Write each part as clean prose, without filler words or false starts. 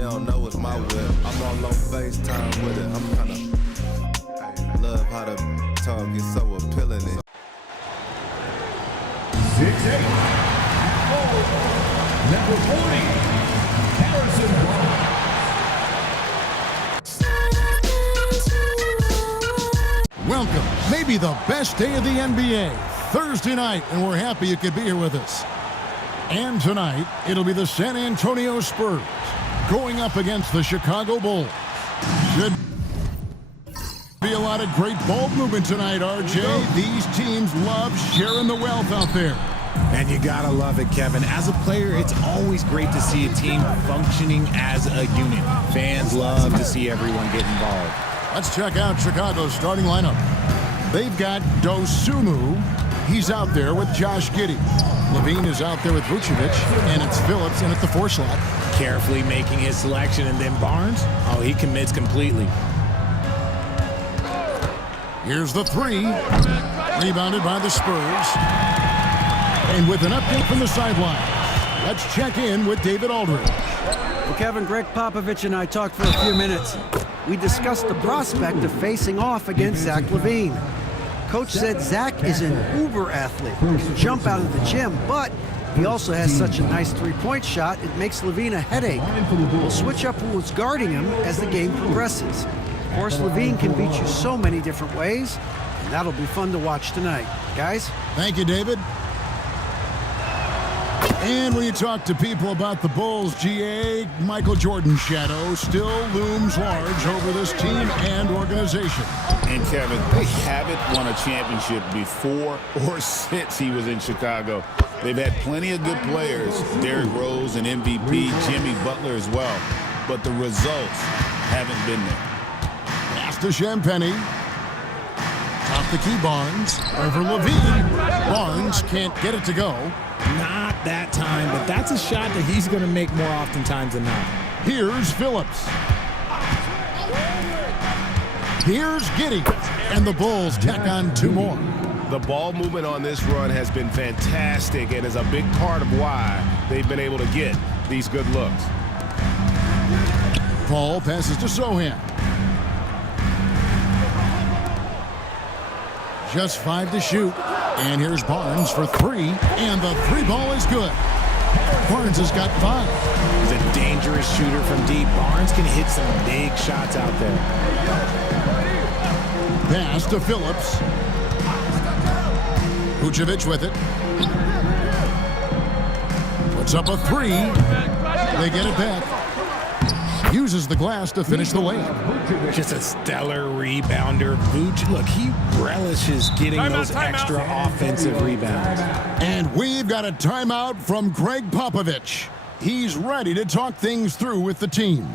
they don't know it's my whip. I'm all on FaceTime with it. I'm kinda love how the talk is so appealing. 6'8". Number 40, Harrison Barnes. Welcome, maybe the best day of the NBA, Thursday night, and we're happy you could be here with us. And tonight, it'll be the San Antonio Spurs going up against the Chicago Bulls. Should be a lot of great ball movement tonight, RJ. These teams love sharing the wealth out there. And you gotta love it, Kevin. As a player, it's always great to see a team functioning as a unit. Fans love to see everyone get involved. Let's check out Chicago's starting lineup. They've got Dosunmu. He's out there with Josh Giddey. Levine is out there with Vucevic, and it's Phillips in at the 4 slot. Carefully making his selection, and then Barnes, oh, he commits completely. Here's the 3, rebounded by the Spurs. And with an update from the sideline, let's check in with David Aldridge. Well, Kevin, Greg Popovich and I talked for a few minutes. We discussed the prospect of facing off against Zach LaVine. Coach said Zach is an uber athlete. He can jump out of the gym, but he also has such a nice three-point shot, it makes LaVine a headache. We'll switch up who's guarding him as the game progresses. Of course, LaVine can beat you so many different ways, and that'll be fun to watch tonight. Guys? Thank you, David. And when you talk to people about the Bulls, GA, Michael Jordan's shadow still looms large over this team and organization. And Kevin, they haven't won a championship before or since he was in Chicago. They've had plenty of good players, Derrick Rose and MVP, Jimmy Butler as well, but the results haven't been there. Pass to Champagny. Off the key, Barnes. Over Levine. Barnes can't get it to go. Not that time, but that's a shot that he's going to make more oftentimes than not. Here's Phillips. Here's Giddey. And the Bulls tack on 2 more. The ball movement on this run has been fantastic and is a big part of why they've been able to get these good looks. Paul passes to Sohan. Just 5 to shoot. And here's Barnes for 3. And the 3 ball is good. Barnes has got 5. He's a dangerous shooter from deep. Barnes can hit some big shots out there. Pass to Phillips. Vucevic with it. Puts up a 3. They get it back. Uses the glass to finish the layup. Just a stellar rebounder. Vuce, look, he relishes getting those extra offensive rebounds. And we've got a timeout from Greg Popovich. He's ready to talk things through with the team.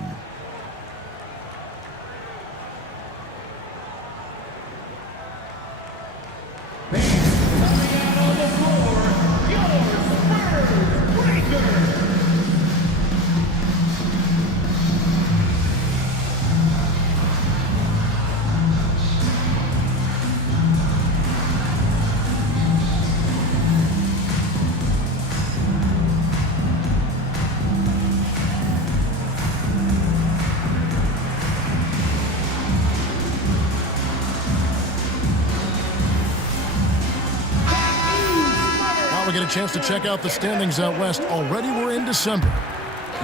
We get a chance to check out the standings out west. Already we're in December.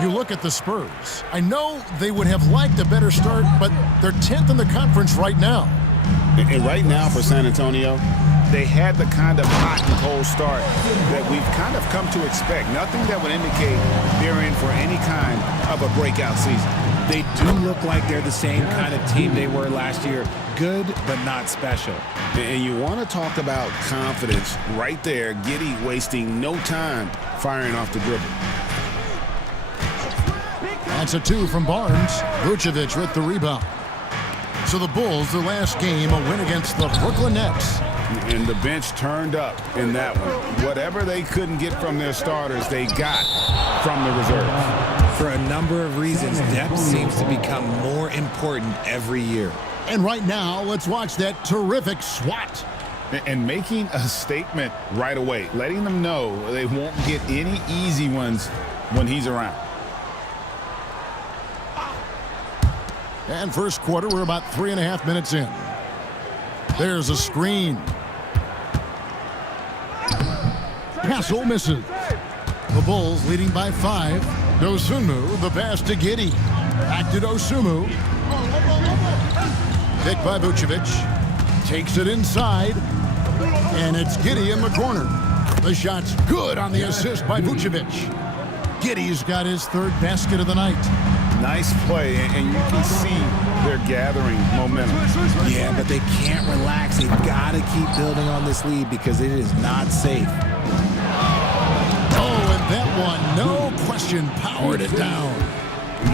You look at the Spurs. I know they would have liked a better start, but they're 10th in the conference right now. And right now for San Antonio, They had the kind of hot and cold start that we've kind of come to expect. Nothing that would indicate they're in for any kind of a breakout season. They do look like they're the same kind of team they were last year. Good, but not special. And you want to talk about confidence right there. Giddey wasting no time firing off the dribble. That's a 2 from Barnes. Vucevic with the rebound. So the Bulls, their last game, a win against the Brooklyn Nets. And the bench turned up in that one. Whatever they couldn't get from their starters, they got from the reserves. For a number of reasons, depth seems to become more important every year. And right now, let's watch that terrific swat. And making a statement right away, letting them know they won't get any easy ones when he's around. And first quarter, we're about 3.5 minutes in. There's a screen. Castle misses. The Bulls leading by 5. Dosunmu, the pass to Giddey. Back to Dosunmu. Picked by Vucevic. Takes it inside. And it's Giddey in the corner. The shot's good on the assist by Vucevic. Giddey's got his 3rd basket of the night. Nice play, and you can see they're gathering momentum. Yeah, but they can't relax. They've got to keep building on this lead because it is not safe. Oh, and that one, no question, powered it down.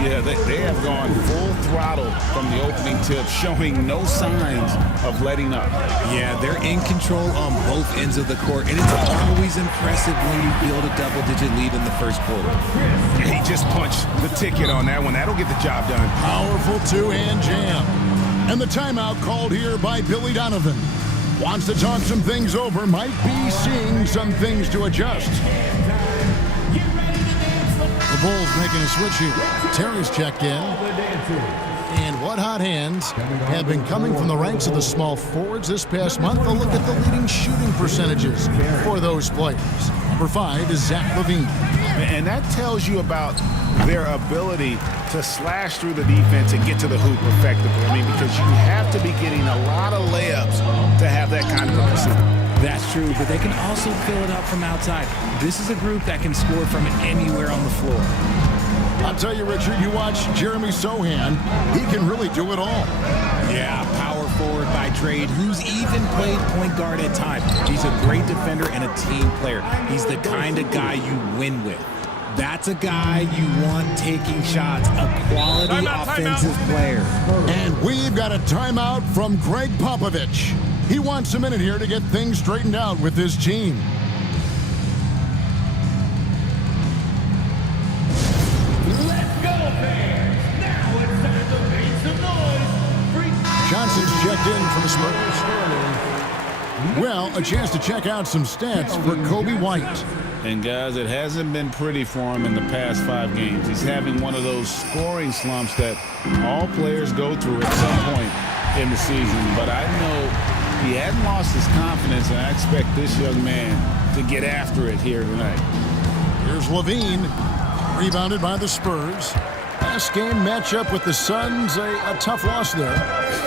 Yeah, they have gone full throttle from the opening tip, showing no signs of letting up. Yeah, they're in control on both ends of the court, and it's always impressive when you build a double-digit lead in the first quarter. He just punched the ticket on that one. That'll get the job done. Powerful two-hand jam. And the timeout called here by Billy Donovan. Wants to talk some things over, might be seeing some things to adjust. The Bulls making a switch here. Terry's checked in. And what hot hands have been coming from the ranks of the small forwards this past month. A look at the leading shooting percentages for those players. Number 5 is Zach LaVine. And that tells you about their ability to slash through the defense and get to the hoop effectively. I mean, because you have to be getting a lot of layups to have that kind of a percentage. That's true, but they can also fill it up from outside. This is a group that can score from anywhere on the floor. I'll tell you, Richard, you watch Jeremy Sohan, he can really do it all. Yeah, power forward by trade, who's even played point guard at times. He's a great defender and a team player. He's the kind of guy you win with. That's a guy you want taking shots, a quality offensive player. And we've got a timeout from Greg Popovich. He wants a minute here to get things straightened out with his team. Let's go, fans! Now it's time to make some noise. Johnson's checked in for the Spurs. Well, a chance to check out some stats for Kobe White. And guys, it hasn't been pretty for him in the past 5 games. He's having one of those scoring slumps that all players go through at some point in the season. But I know he hadn't lost his confidence, and I expect this young man to get after it here tonight. Here's LaVine, rebounded by the Spurs. Last game matchup with the Suns, a tough loss there.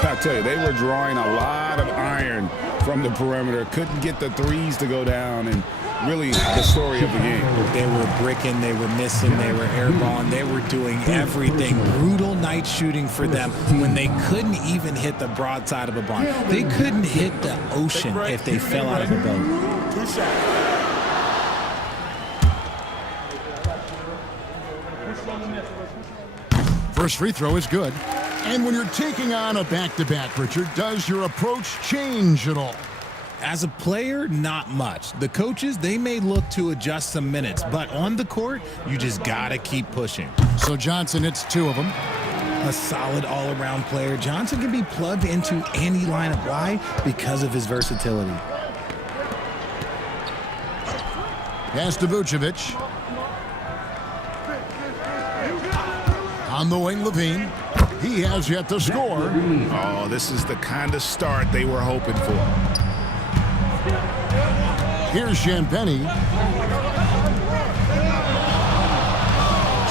I tell you, they were drawing a lot of iron from the perimeter. Couldn't get the threes to go down, and really the story of the game. They were bricking, they were missing, they were airballing, they were doing everything. Brutal night shooting for them when they couldn't even hit the broadside of a barn. They couldn't hit the ocean if they fell out of a boat. 2 shots. First free throw is good. And when you're taking on a back-to-back, Richard, does your approach change at all? As a player, not much. The coaches, they may look to adjust some minutes, but on the court, you just gotta keep pushing. So Johnson hits 2 of them. A solid all-around player. Johnson can be plugged into any lineup. Why? Because of his versatility. Pass to Vucevic. On the wing, LaVine. He has yet to score. Oh, this is the kind of start they were hoping for. Here's Champagny.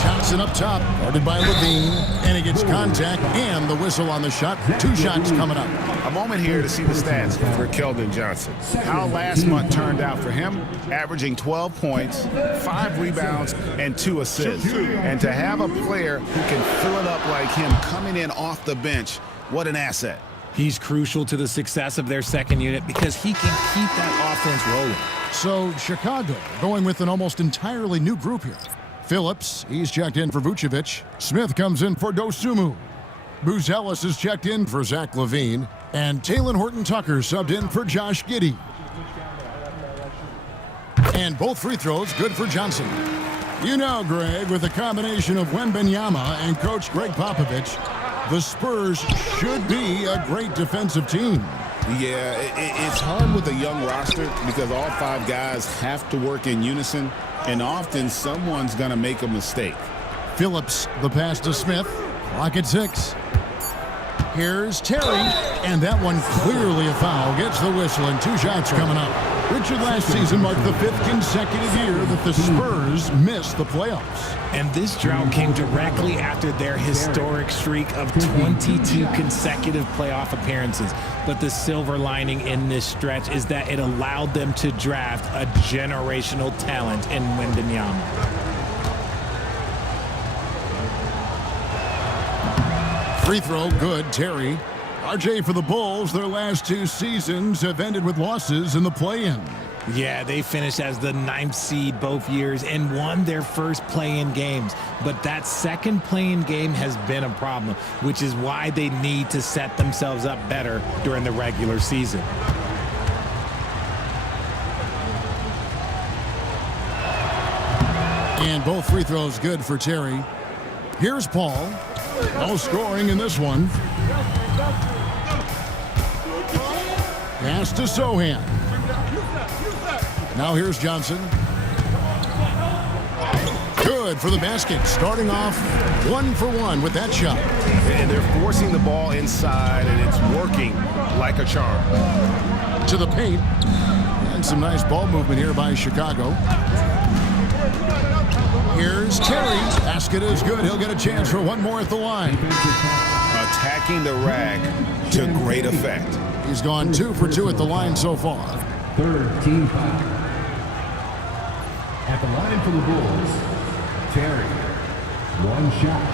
Johnson up top, guarded by LaVine, and he gets contact and the whistle on the shot. 2 shots coming up. A moment here to see the stats for Keldon Johnson. How last month turned out for him, averaging 12 points, 5 rebounds, and 2 assists. And to have a player who can fill it up like him coming in off the bench, what an asset. He's crucial to the success of their second unit because he can keep that offense rolling. So Chicago going with an almost entirely new group here. Phillips, he's checked in for Vucevic. Smith comes in for Dosunmu. Buzelis is checked in for Zach LaVine. And Talen Horton-Tucker subbed in for Josh Giddey. And both free throws good for Johnson. You know, Greg, with a combination of Wembanyama and Coach Greg Popovich, the Spurs should be a great defensive team. Yeah, it's hard with a young roster because all 5 guys have to work in unison, and often someone's going to make a mistake. Phillips, the pass to Smith. Clock at 6. Here's Terry, and that one clearly a foul. Gets the whistle, and 2 shots coming up. Richard, last season marked the 5th consecutive year that the Spurs missed the playoffs. And this drought came directly after their historic streak of 22 consecutive playoff appearances. But the silver lining in this stretch is that it allowed them to draft a generational talent in Wembanyama. Free throw, good, Terry. RJ, for the Bulls, their last 2 seasons have ended with losses in the play-in. Yeah, they finished as the 9th seed both years and won their first play-in games. But that second play-in game has been a problem, which is why they need to set themselves up better during the regular season. And both free throws good for Terry. Here's Paul. No scoring in this one. Pass to Sohan. Now here's Johnson. Good for the basket. Starting off 1 for 1 with that shot. And they're forcing the ball inside, and it's working like a charm. To the paint. And some nice ball movement here by Chicago. Here's Terry. Basket is good. He'll get a chance for one more at the line. Attacking the rack to great effect. He's gone 2 for 2 at the line so far. Third team foul. At the line for the Bulls, Terry. 1 shot.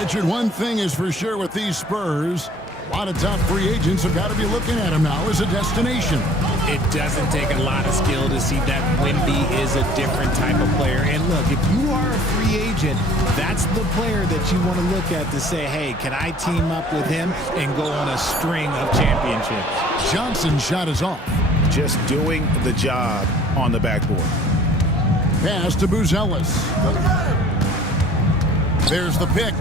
Richard, one thing is for sure with these Spurs, a lot of top free agents have got to be looking at him now as a destination. It doesn't take a lot of skill to see that Wemby is a different type of player. And look, if you are a free agent, that's the player that you want to look at to say, hey, can I team up with him and go on a string of championships? Johnson's shot is off. Just doing the job on the backboard. Pass to Buzelis. There's the pick.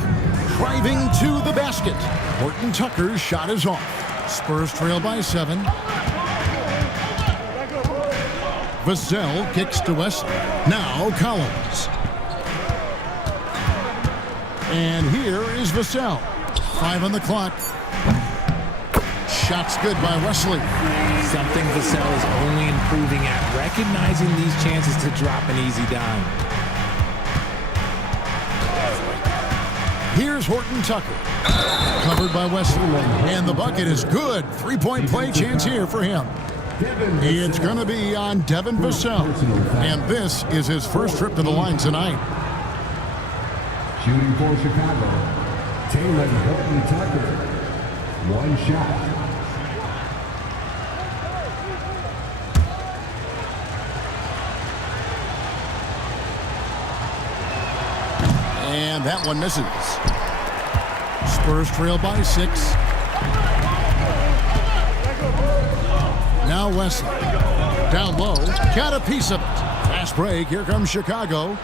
Driving to the basket. Horton Tucker's shot is off. Spurs trail by 7. Vassell kicks to Wesley. Now Collins. And here is Vassell. 5 on the clock. Shot's good by Wesley. Something Vassell is only improving at, recognizing these chances to drop an easy dime. Here's Horton Tucker. Covered by Wesley. And the bucket is good. 3-point play chance here for him. It's going to be on Devin Vassell. And this is his first trip to the line tonight. Shooting for Chicago, Taylor Horton Tucker. 1 shot. And that one misses. Spurs trail by 6. Now Wesley. Down low. Got a piece of it. Fast break. Here comes Chicago.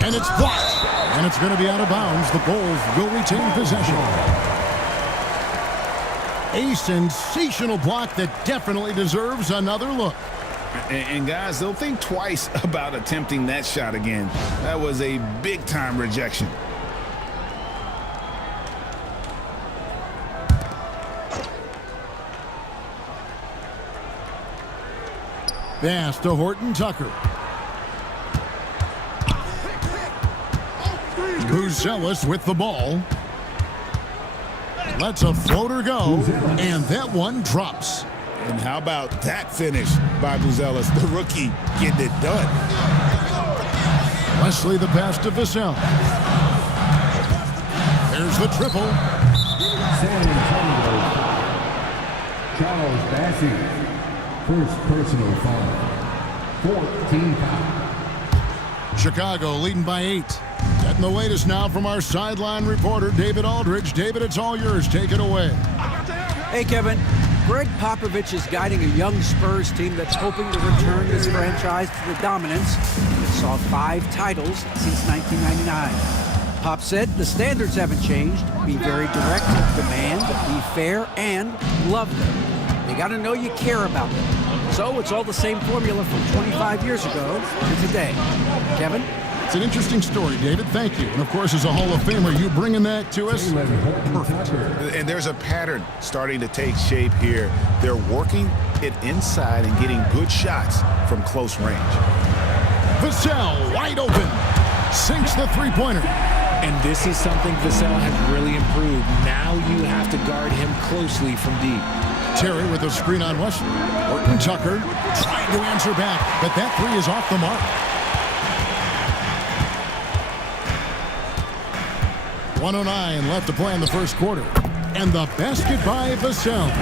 And it's blocked. And it's going to be out of bounds. The Bulls will retain possession. A sensational block that definitely deserves another look. And guys, they'll think twice about attempting that shot again. That was a big-time rejection. Pass to Horton Tucker. Buzelis with the ball. Lets a floater go, and that one drops. And how about that finish by Buzelis, the rookie, getting it done. Wesley the pass to Vassell. There's the triple. San Antonio, Charles Bassey. First personal foul. 14 foul. Chicago leading by 8. Getting the latest now from our sideline reporter, David Aldridge. David, it's all yours. Take it away. Hey, Kevin. Greg Popovich is guiding a young Spurs team that's hoping to return this franchise to the dominance that saw 5 titles since 1999. Pop said the standards haven't changed. Be very direct, demand, be fair, and love them. They got to know you care about them. So it's all the same formula from 25 years ago to today. Kevin? It's an interesting story, David. Thank you. And, of course, as a Hall of Famer, you bringing that to us? Perfect. And there's a pattern starting to take shape here. They're working it inside and getting good shots from close range. Vassell wide open. Sinks the three-pointer. And this is something Vassell has really improved. Now you have to guard him closely from deep. Terry with a screen on Wesley. Horton Tucker trying to answer back, but that three is off the mark. 1:09 left to play in the first quarter. And the basket by Vassell.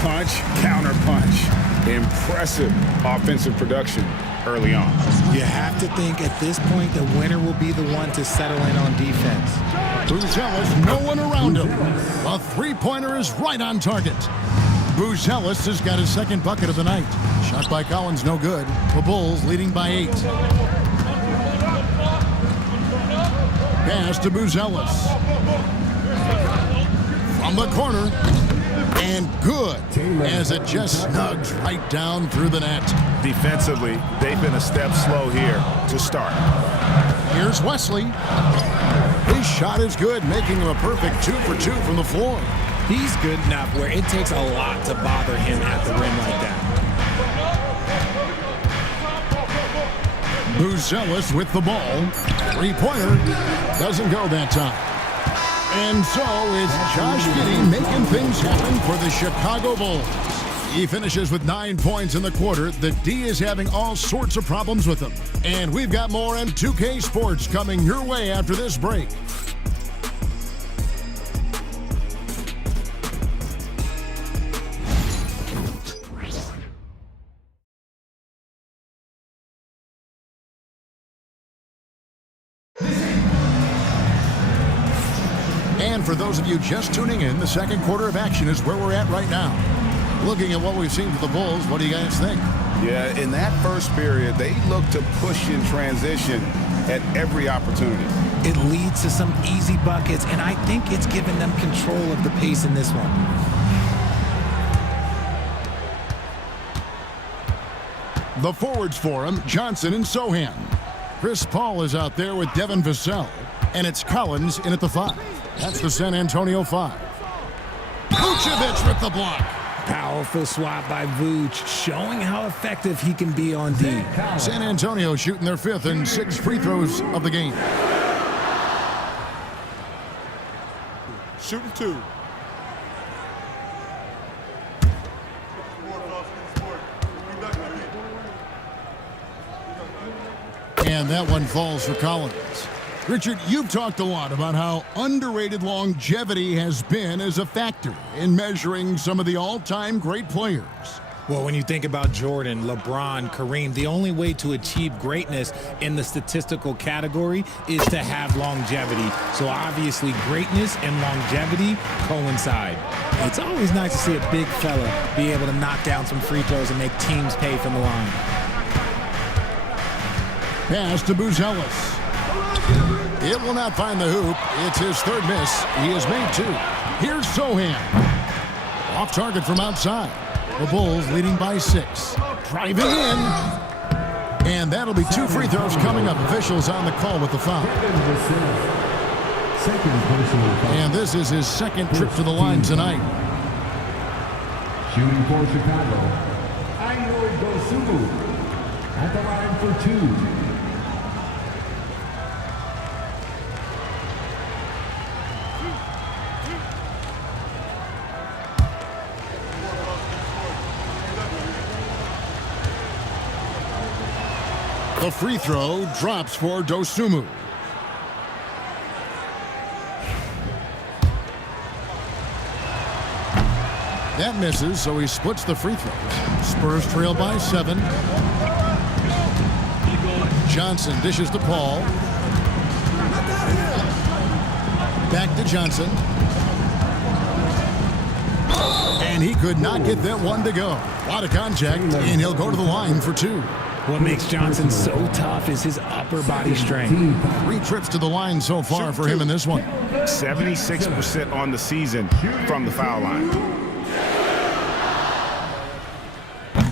Punch, counter punch. Impressive offensive production early on. You have to think at this point the winner will be the one to settle in on defense. Buzelis, no one around him. A three-pointer is right on target. Buzelis has got his second bucket of the night. Shot by Collins, no good. The Bulls leading by 8. Pass to Buzelis. From the corner. And good, as it just snugs right down through the net. Defensively, they've been a step slow here to start. Here's Wesley. His shot is good, making him a perfect 2 for 2 from the floor. He's good enough where it takes a lot to bother him at the rim like that. Buzelis with the ball. Three-pointer doesn't go that time. And so it's Josh Giddey making things happen for the Chicago Bulls. He finishes with 9 points in the quarter. The D is having all sorts of problems with him. And we've got more M2K Sports coming your way after this break. And for those of you just tuning in, the second quarter of action is where we're at right now. Looking at what we've seen for the Bulls, what do you guys think? Yeah, in that first period, they looked to push in transition at every opportunity. It leads to some easy buckets, and I think it's given them control of the pace in this one. The forwards for him, Johnson and Sohan. Chris Paul is out there with Devin Vassell, and it's Collins in at the 5. That's the San Antonio 5. Vucevic with the block. Powerful swat by Vooch, showing how effective he can be on D. San Antonio shooting their 5th and 6th free throws of the game. Shooting 2. And that one falls for Collins. Richard, you've talked a lot about how underrated longevity has been as a factor in measuring some of the all-time great players. Well, when you think about Jordan, LeBron, Kareem, the only way to achieve greatness in the statistical category is to have longevity. So obviously greatness and longevity coincide. It's always nice to see a big fella be able to knock down some free throws and make teams pay from the line. Pass to Buzelis. It will not find the hoop. It's his 3rd miss. He has made 2. Here's Sohan. Off target from outside. The Bulls leading by 6. Driving in. And that'll be 2 free throws coming up. Officials on the call with the foul. And this is his 2nd trip to the line tonight. Shooting for Chicago, Dosunmu at the line for 2. The free throw drops for Dosunmu. That misses, so he splits the free throws. Spurs trail by 7. Johnson dishes to Paul. Back to Johnson. And he could not get that one to go. A lot of contact, and he'll go to the line for 2. What makes Johnson so tough is his upper body strength. 3 trips to the line so far for him in this one. 76% on the season from the foul line.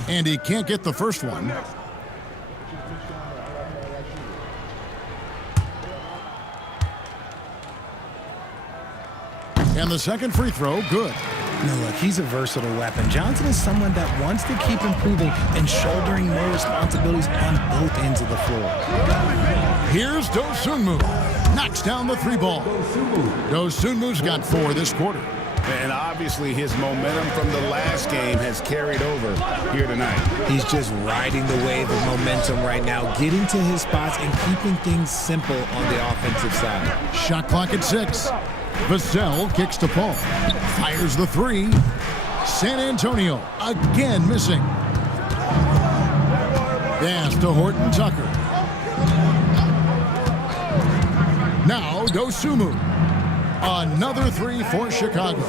And he can't get the first one. And the second free throw, good. No, look, he's a versatile weapon. Johnson is someone that wants to keep improving and shouldering more responsibilities on both ends of the floor. Here's Dosunmu. Knocks down the three ball. Dosunmu's got 4 this quarter. And obviously his momentum from the last game has carried over here tonight. He's just riding the wave of momentum right now, getting to his spots and keeping things simple on the offensive side. Shot clock at 6. Vassell kicks to Paul. Fires the 3. San Antonio again missing. Pass to Horton Tucker. Now Dosunmu. Another 3 for Chicago.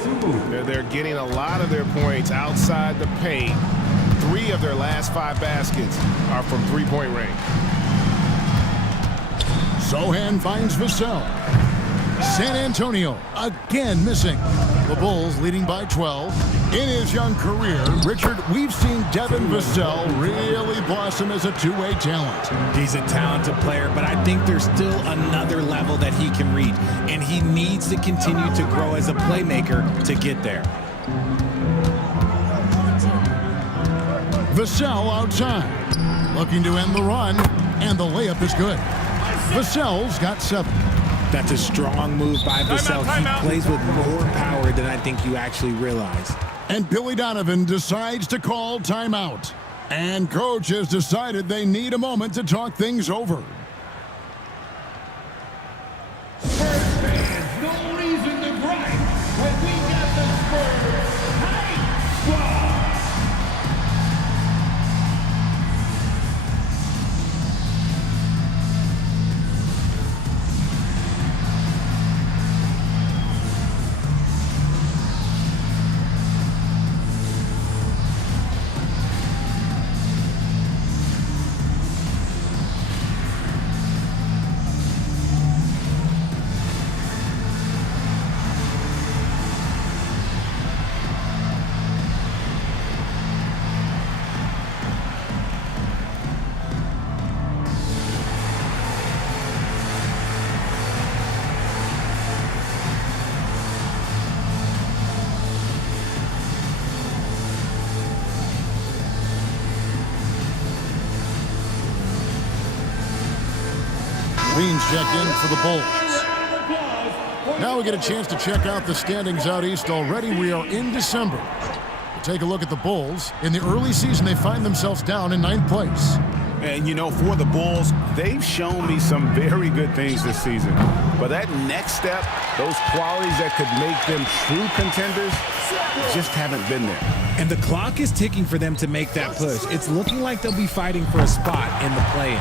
They're getting a lot of their points outside the paint. 3 of their last 5 baskets are from three-point range. Sohan finds Vassell. San Antonio again missing. The Bulls leading by 12. In his young career, Richard, we've seen Devin Vassell really blossom as a two-way talent. He's a talented player, but I think there's still another level that he can reach, and he needs to continue to grow as a playmaker to get there. Vassell outside, looking to end the run, and the layup is good. Vassell's got 7. That's a strong move by Vassell. He plays with more power than I think you actually realize. And Billy Donovan decides to call timeout. And coach has decided they need a moment to talk things over. Spurs fans, no reason to gripe when we got the Spurs Hype Squad. Leans check in for the Bulls. Now we get a chance to check out the standings out east already. We are in December. We'll take a look at the Bulls. In the early season, they find themselves down in 9th place. And, you know, for the Bulls, they've shown me some very good things this season. But that next step, those qualities that could make them true contenders, just haven't been there. And the clock is ticking for them to make that push. It's looking like they'll be fighting for a spot in the play-in.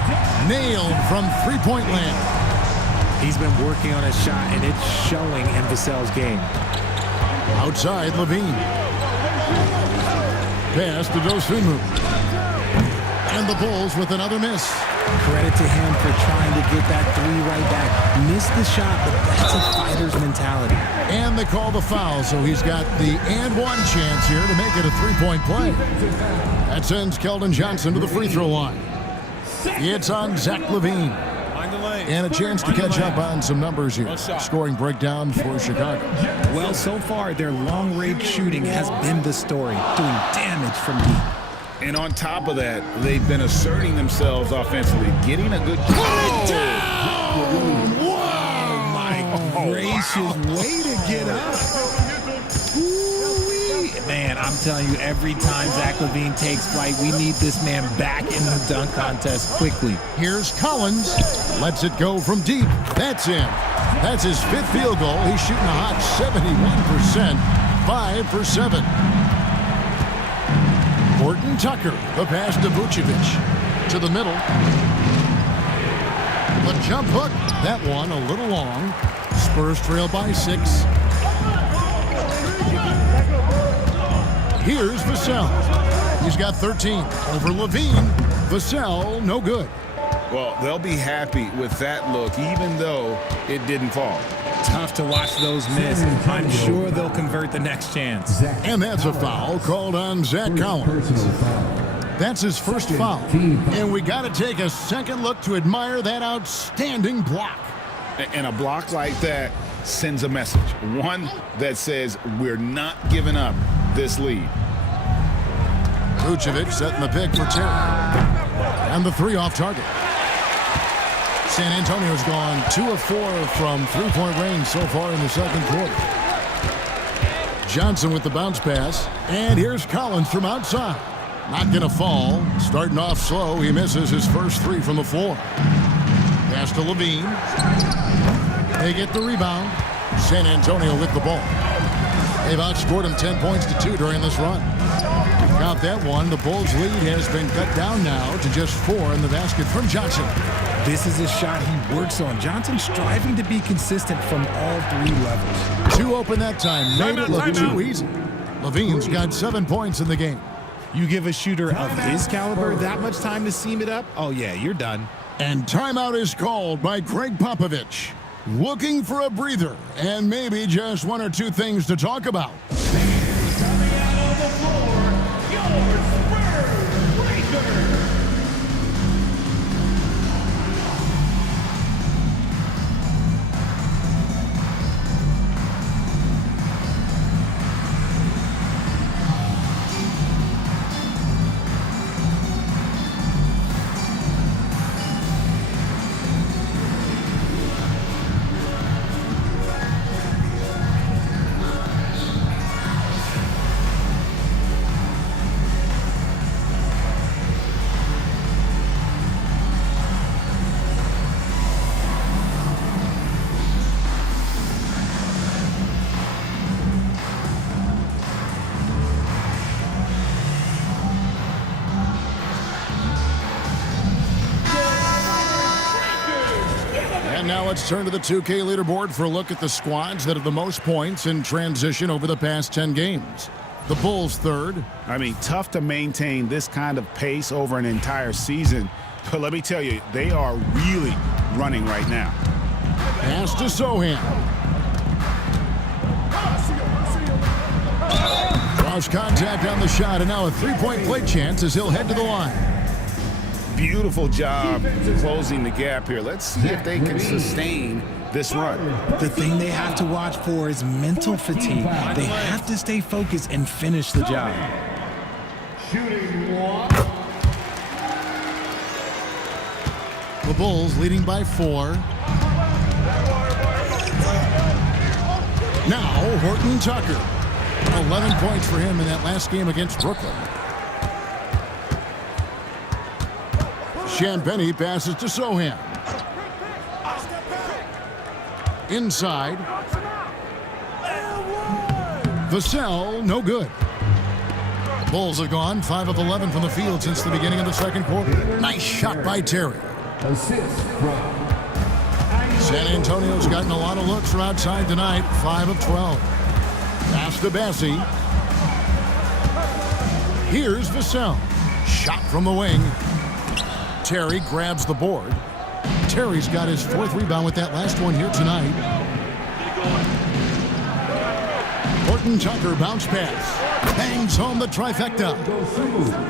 Nailed from three-point land. He's been working on his shot, and it's showing in Vassell's game. Outside, Levine. Pass to Dosunmu. And the Bulls with another miss. Credit to him for trying to get that 3 right back. Missed the shot, but that's a fighter's mentality. And they call the foul, so he's got the and one chance here to make it a three-point play. That sends Keldon Johnson to the free throw line. It's on Zach LaVine. And a chance to catch up on some numbers here. Scoring breakdown for Chicago. Well, so far, their long-range shooting has been the story, doing damage from deep. And on top of that, they've been asserting themselves offensively, getting a good... Oh, my gracious, way to get up. Ooh-wee. Man, I'm telling you, every time Zach LaVine takes flight, we need this man back in the dunk contest quickly. Here's Collins. Lets it go from deep. That's in. That's his 5th field goal. He's shooting a hot 71%. 5 for 7. Horton Tucker, the pass to Vucevic. To the middle. The jump hook. That one a little long. Spurs trail by 6. Here's Vassell. He's got 13. Over Levine. Vassell, no good. Well, they'll be happy with that look, even though it didn't fall. Tough to watch those miss. I'm sure they'll convert the next chance. And that's a foul called on Zach Collins. That's his first foul. And we got to take a second look to admire that outstanding block. And a block like that sends a message. One that says we're not giving up this lead. Vucevic setting the pick for Terry. And the three off target. San Antonio's gone 2 of 4 from three-point range so far in the second quarter. Johnson with the bounce pass. And here's Collins from outside. Not going to fall. Starting off slow, he misses his first three from the floor. Pass to Levine. They get the rebound. San Antonio with the ball. They've outscored him 10 points to 2 during this run. Count that one. The Bulls' lead has been cut down now to just 4 in the basket from Johnson. This is a shot he works on. Johnson striving to be consistent from all 3 levels. 2 open that time. Made it look too easy. Levine's got 7 points in the game. You give a shooter of his caliber that much time to seam it up, oh yeah, you're done. And timeout is called by Greg Popovich. Looking for a breather and maybe just 1 or 2 things to talk about. Coming out on the floor, your Spurs Breaker. Now let's turn to the 2K leaderboard for a look at the squads that have the most points in transition over the past 10 games. The Bulls third. I mean, tough to maintain this kind of pace over an entire season. But let me tell you, they are really running right now. Pass to Sohan. Draws contact on the shot, and now a three-point play chance as he'll head to the line. Beautiful job closing the gap here. Let's see if they can sustain this run. The thing they have to watch for is mental fatigue. They have to stay focused and finish the job. Shooting 1. The Bulls leading by 4. Now Horton Tucker. 11 points for him in that last game against Brooklyn. Champagny passes to Sohan. Inside. Vassell, no good. Bulls have gone 5 of 11 from the field since the beginning of the second quarter. Nice shot by Terry. Assist from San Antonio's gotten a lot of looks from outside tonight. 5 of 12. Pass to Bassie. Here's Vassell. Shot from the wing. Terry grabs the board. Terry's got his 4th rebound with that last one here tonight. Horton Tucker bounce pass. Bangs home the trifecta.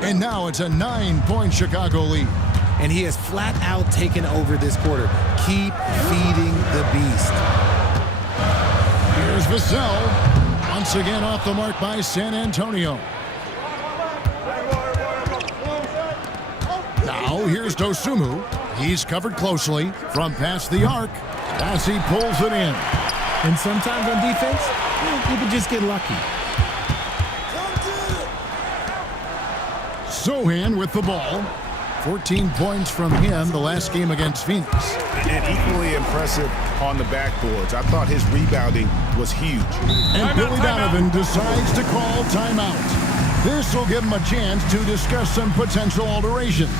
And now it's a 9-point Chicago lead. And he has flat out taken over this quarter. Keep feeding the beast. Here's Vassell. Once again off the mark by San Antonio. Now here's Dosunmu. He's covered closely from past the arc as he pulls it in. And sometimes on defense, you can just get lucky. Sohan with the ball. 14 points from him the last game against Phoenix. And equally impressive on the backboards. I thought his rebounding was huge. And Billy Donovan decides to call timeout. This will give him a chance to discuss some potential alterations.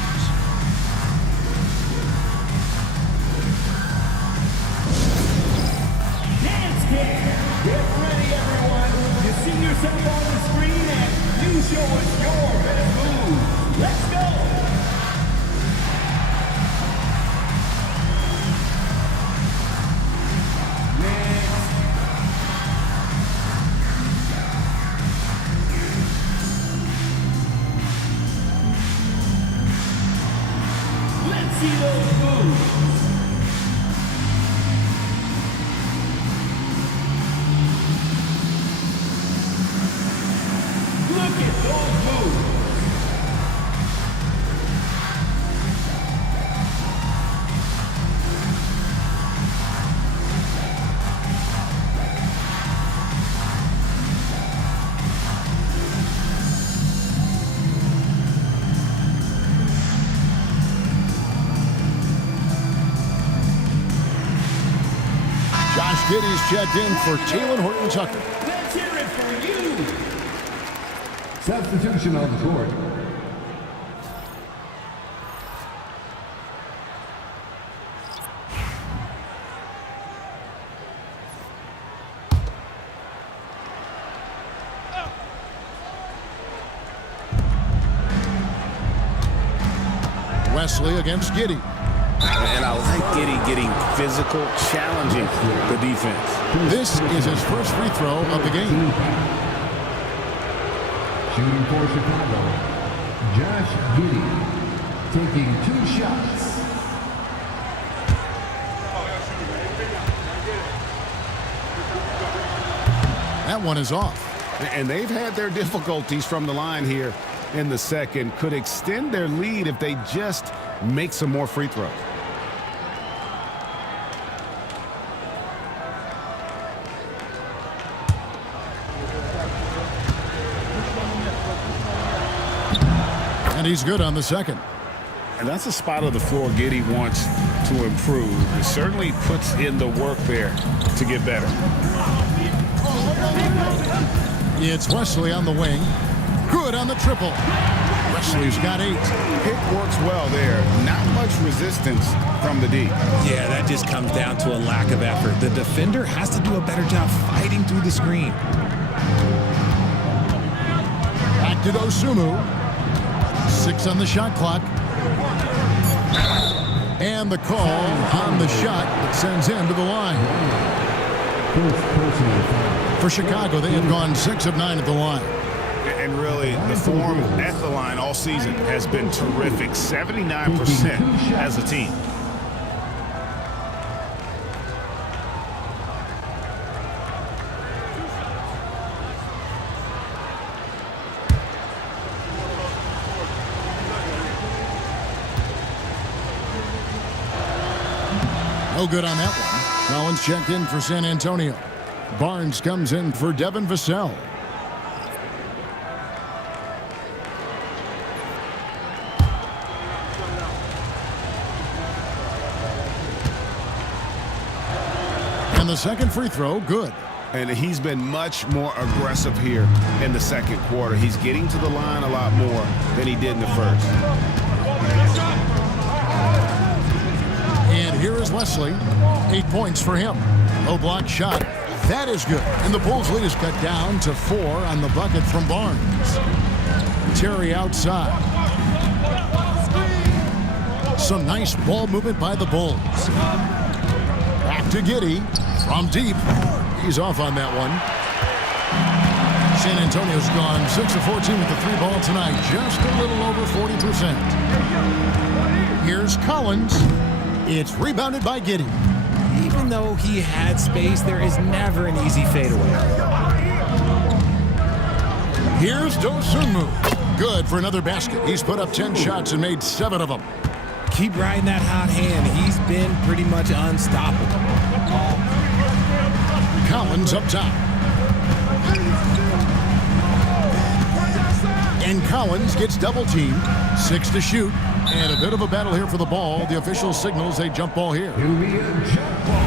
Get ready, everyone. You see yourself on the screen and you show us your best move. Let's go. see those moves. Look at those moves. Josh Giddey's checked in for Taylor Horton-Tucker. Let's hear it for you. Substitution on the court. Wesley against Giddey. And I like Giddey getting physical, challenging the defense. This is his first free throw of the game. Shooting for Chicago, Josh Giddey, taking 2 shots. That one is off. And they've had their difficulties from the line here in the second. Could extend their lead if they just make some more free throws. And he's good on the second. And that's a spot of the floor Giddey wants to improve. He certainly puts in the work there to get better. It's Wesley on the wing. Good on the triple. Wesley's got 8. Pick works well there. Not much resistance from the D. Yeah, that just comes down to a lack of effort. The defender has to do a better job fighting through the screen. Back to Dosunmu. 6 on the shot clock. And the call on the shot that sends him to the line. For Chicago, they have gone 6 of 9 at the line. And really, the form at the line all season has been terrific. 79% as a team. No good on that one. Collins checked in for San Antonio. Barnes comes in for Devin Vassell. And the second free throw, good. And he's been much more aggressive here in the second quarter. He's getting to the line a lot more than he did in the first. And here is Wesley. 8 points for him. Low block shot. That is good. And the Bulls lead is cut down to 4 on the bucket from Barnes. Terry outside. Some nice ball movement by the Bulls. Back to Giddey from deep. He's off on that one. San Antonio's gone 6 of 14 with the 3-ball tonight. Just a little over 40%. Here's Collins. It's rebounded by Giddey. Even though he had space, there is never an easy fadeaway. Here's Dosunmu. Good for another basket. He's put up 10 shots and made 7 of them. Keep riding that hot hand. He's been pretty much unstoppable. Collins up top. And Collins gets double teamed. 6 to shoot. And a bit of a battle here for the ball. The official signals a jump ball here. It'll be a jump ball.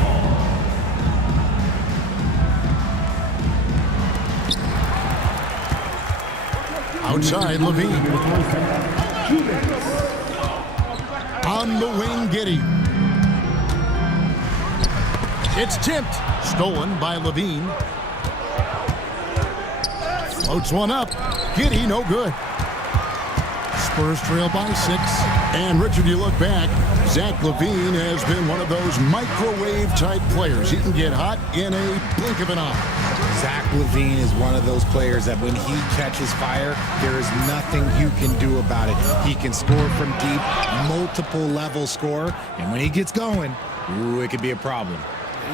Outside, Levine. On the wing, Giddey. It's tipped. Stolen by Levine. Floats one up. Giddey, no good. Spurs trail by 6. And Richard, you look back, Zach LaVine has been one of those microwave-type players. He can get hot in a blink of an eye. Zach LaVine is one of those players that when he catches fire, there is nothing you can do about it. He can score from deep, multiple level score, and when he gets going, ooh, it could be a problem.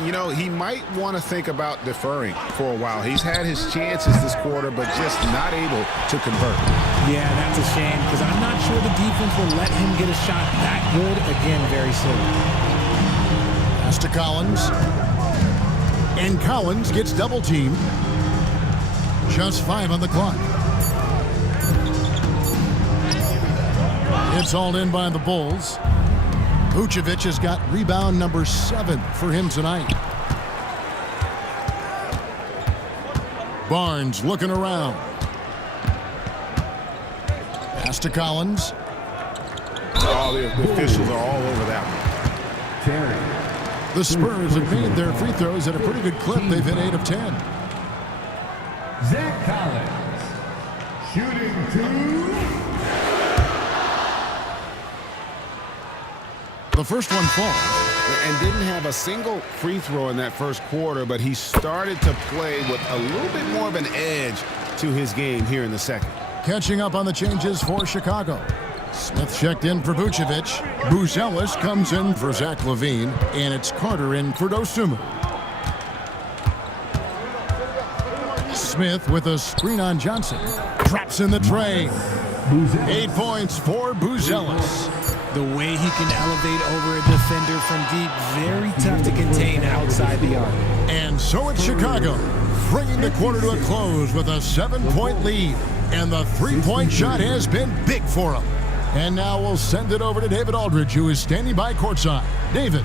You know, he might want to think about deferring for a while. He's had his chances this quarter, but just not able to convert. Yeah, that's a shame because I'm not sure the defense will let him get a shot that good again very soon. Pass to Collins. And Collins gets double teamed. Just 5 on the clock. It's hauled in by the Bulls. Vucevic has got rebound number 7 for him tonight. Barnes looking around. Pass to Collins. Oh, the officials are all over that one. Terry. The Spurs have made their free throws at a pretty good clip. They've hit 8 of 10. Zach Collins. Shooting 2. The first one falls. And didn't have a single free throw in that first quarter, but he started to play with a little bit more of an edge to his game here in the second. Catching up on the changes for Chicago. Smith checked in for Vucevic. Buzelis comes in for Zach LaVine. And it's Carter in for Dosunmu. Smith with a screen on Johnson. Traps in the tray. 8 points for Buzelis. The way he can elevate over a defender from deep, very tough to contain outside the arc. And so it's Chicago, bringing the quarter to a close with a 7-point lead. And the three-point shot has been big for him. And now we'll send it over to David Aldridge, who is standing by courtside. David.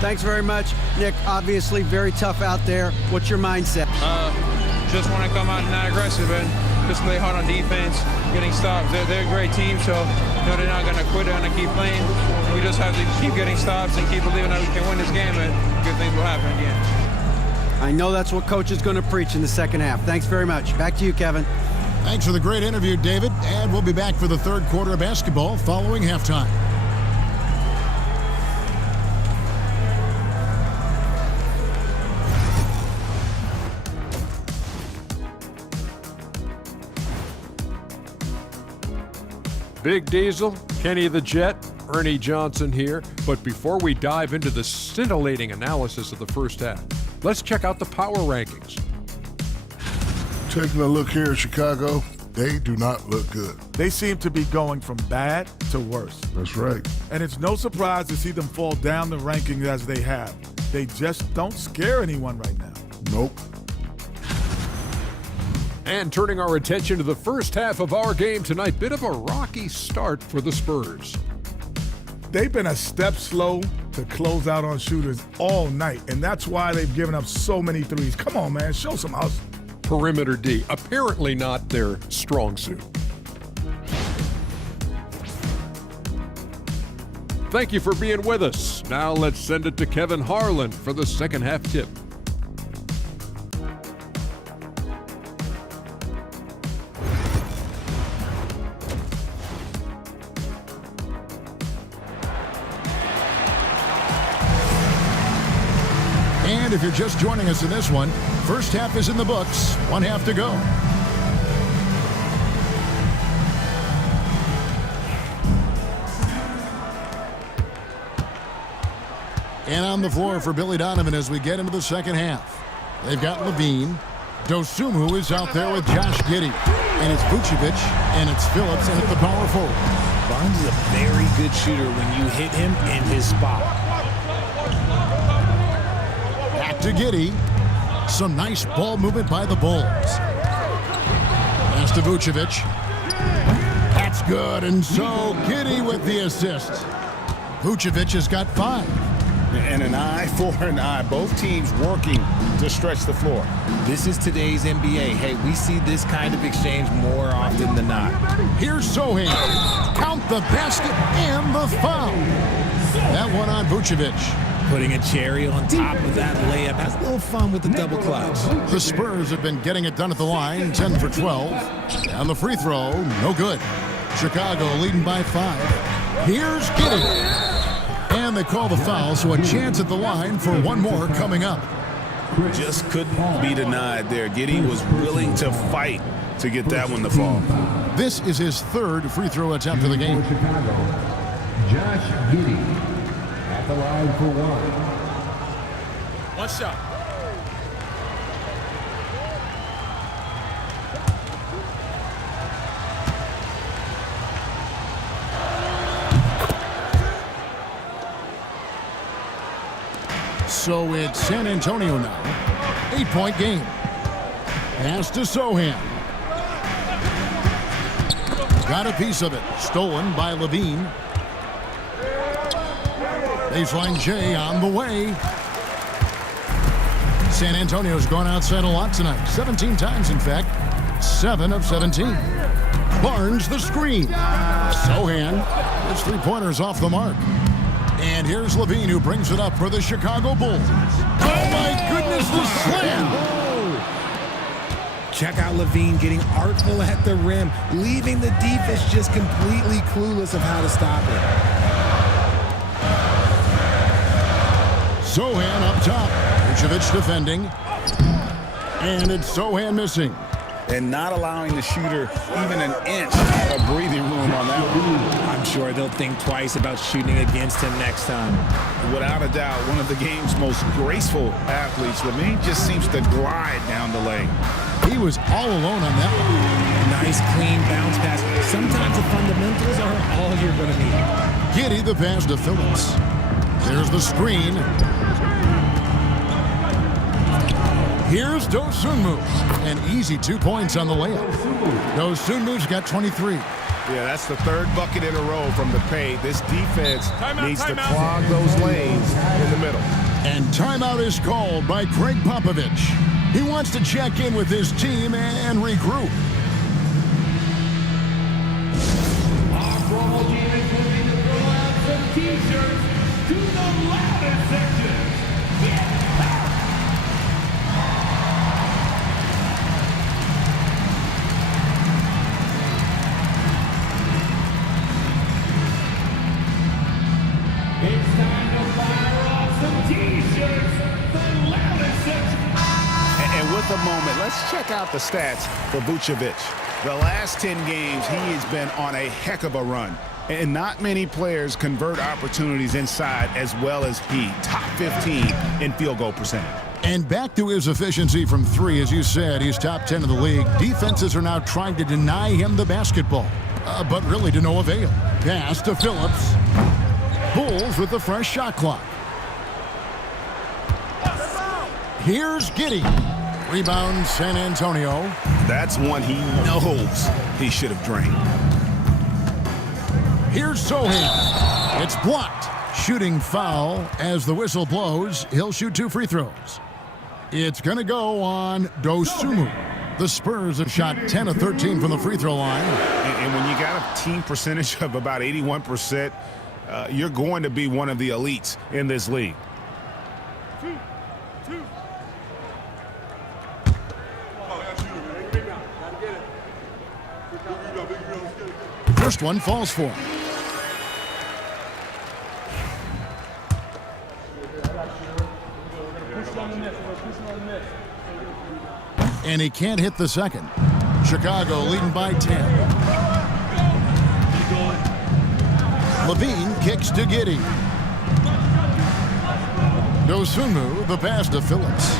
Thanks very much, Nick. Obviously very tough out there. What's your mindset? Just want to come out and not aggressive and just play hard on defense, getting stops. They're a great team, so they're not going to quit. They're going to keep playing. We just have to keep getting stops and keep believing that we can win this game, and good things will happen again. I know that's what Coach is going to preach in the second half. Thanks very much. Back to you, Kevin. Thanks for the great interview, David. And we'll be back for the third quarter of basketball following halftime. Big Diesel, Kenny the Jet, Ernie Johnson here. But before we dive into the scintillating analysis of the first half, let's check out the power rankings. Taking a look here at Chicago, they do not look good. They seem to be going from bad to worse. That's right. And it's no surprise to see them fall down the rankings as they have. They just don't scare anyone right now. Nope. And turning our attention to the first half of our game tonight, bit of a rocky start for the Spurs. They've been a step slow to close out on shooters all night, and that's why they've given up so many threes. Come on, man, show some hustle. Perimeter D, apparently not their strong suit. Thank you for being with us. Now let's send it to Kevin Harlan for the second half tip. And if you're just joining us in this one, first half is in the books. 1 half to go. And on the floor for Billy Donovan as we get into the second half. They've got LaVine. Dosunmu is out there with Josh Giddey. And it's Vucevic, and it's Phillips, and it's the power forward. Barnes is a very good shooter when you hit him in his spot. Back to Giddey. Some nice ball movement by the Bulls. Pass to Vucevic. That's good, and so Giddey with the assist. Vucevic has got 5. And an eye for an eye. Both teams working to stretch the floor. This is today's NBA. Hey, we see this kind of exchange more often than not. Here's Sohan. Count the basket and the foul. That one on Vucevic. Putting a cherry on top of that layup. Has a little fun with the double clutch. The Spurs have been getting it done at the line, 10 for 12. And the free throw, no good. Chicago leading by 5. Here's Giddey. And they call the foul, so a chance at the line for one more coming up. Just couldn't be denied there. Giddey was willing to fight to get that one to fall. This is his third free throw attempt of the game. Chicago, Josh Giddey at the line for one. One shot. So it's San Antonio now. 8-point game. Pass to Sohan. Got a piece of it. Stolen by Levine. Baseline J on the way. San Antonio's gone outside a lot tonight. 17 times, in fact. 7 of 17. Barnes the screen. Sohan. His three-pointers off the mark. And here's Levine, who brings it up for the Chicago Bulls. Oh, my goodness, the slam! Check out Levine getting artful at the rim, leaving the defense just completely clueless of how to stop it. Sohan up top. Vucevic defending. And it's Sohan missing. And not allowing the shooter even an inch of breathing room on that one. I'm sure they'll think twice about shooting against him next time. Without a doubt, one of the game's most graceful athletes. Levine just seems to glide down the lane. He was all alone on that one. Nice, clean bounce pass. Sometimes the fundamentals are all you're going to need. Giddey the pass to Phillips. There's the screen. Here's Dosunmu. An easy 2 points on the layup. Dosunmu's got 23. Yeah, that's the third bucket in a row from the paint. This defense needs to clog those lanes in the middle. And timeout is called by Greg Popovich. He wants to check in with his team and regroup. Our promo team is looking to throw out some t-shirts to the loudest section. Get back! It's time to fire off some t-shirts, the loudest section. And with a moment, let's check out the stats for Vucevic. The last 10 games, he has been on a heck of a run. And not many players convert opportunities inside as well as he. Top 15 in field goal percentage. And back to his efficiency from three, as you said, he's top 10 in the league. Defenses are now trying to deny him the basketball, but really to no avail. Pass to Phillips. Bulls with the fresh shot clock. Here's Giddey. Rebound San Antonio. That's one he knows he should have drained. Here's Sohan. It's blocked. Shooting foul as the whistle blows. He'll shoot 2 free throws. It's going to go on Dosunmu. The Spurs have shot 10 of 13 from the free throw line. And when you got a team percentage of about 81%, you're going to be one of the elites in this league. First one falls for him. And he can't hit the second. Chicago leading by 10. Levine kicks to Giddey. Dosunmu, the pass to Phillips.